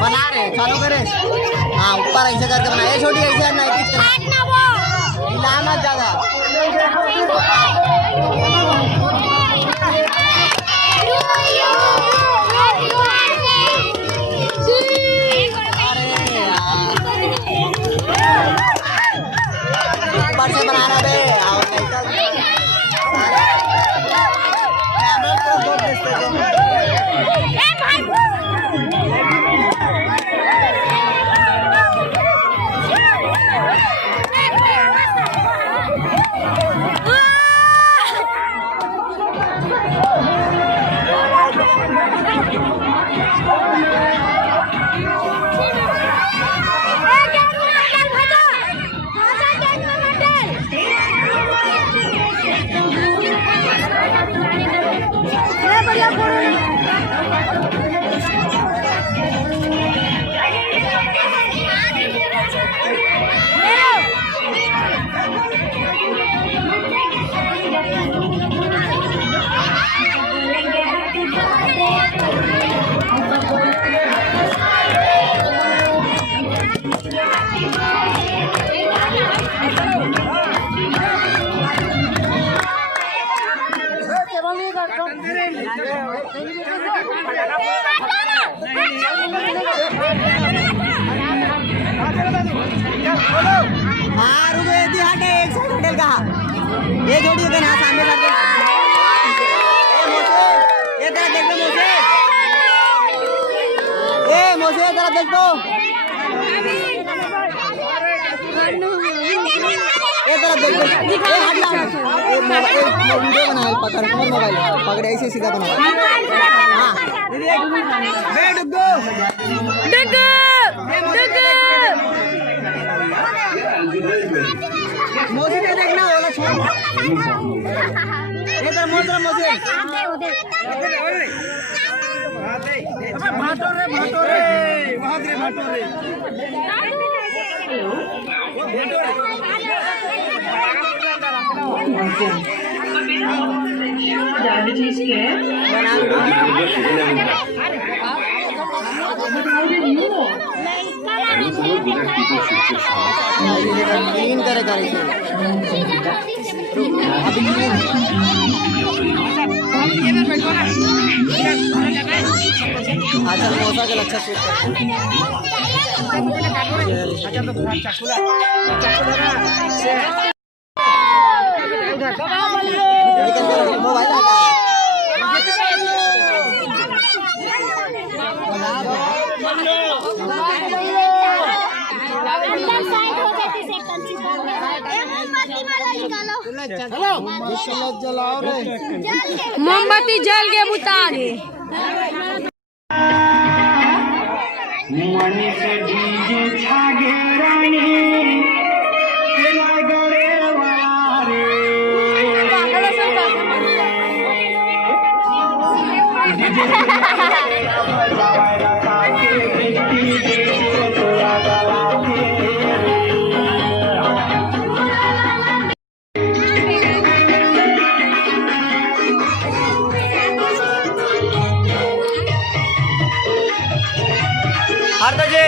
बना रहे चालू करे। हाँ ऊपर ऐसे करके बना, ये छोटी ऐसे नहीं हिलाना ज्यादा। ऊपर से बना रहा बे ये जोड़ी के ना सामने करके ये तरह देख लो मोसे तरह देख दो ये तरह देख दो ये हट ला ये वीडियो बना पकड़ कौन मोबाइल पकड़ ऐसे सीधा बना। हां दीदी एक बे डुगो मोसे ने देखना वाला छोड़ इधर मोसे मोसे भाटो रे वहां रे भाटो रे diabetes care. क्लीन करे गाड़ी से अच्छा मौसा के अच्छा सूट मोबाइल जलाओ रे मोमबत्ती जल के बुता दे मनी से डीजे छागे रानी तेरा गरे वारे हरदा जी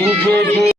डीजे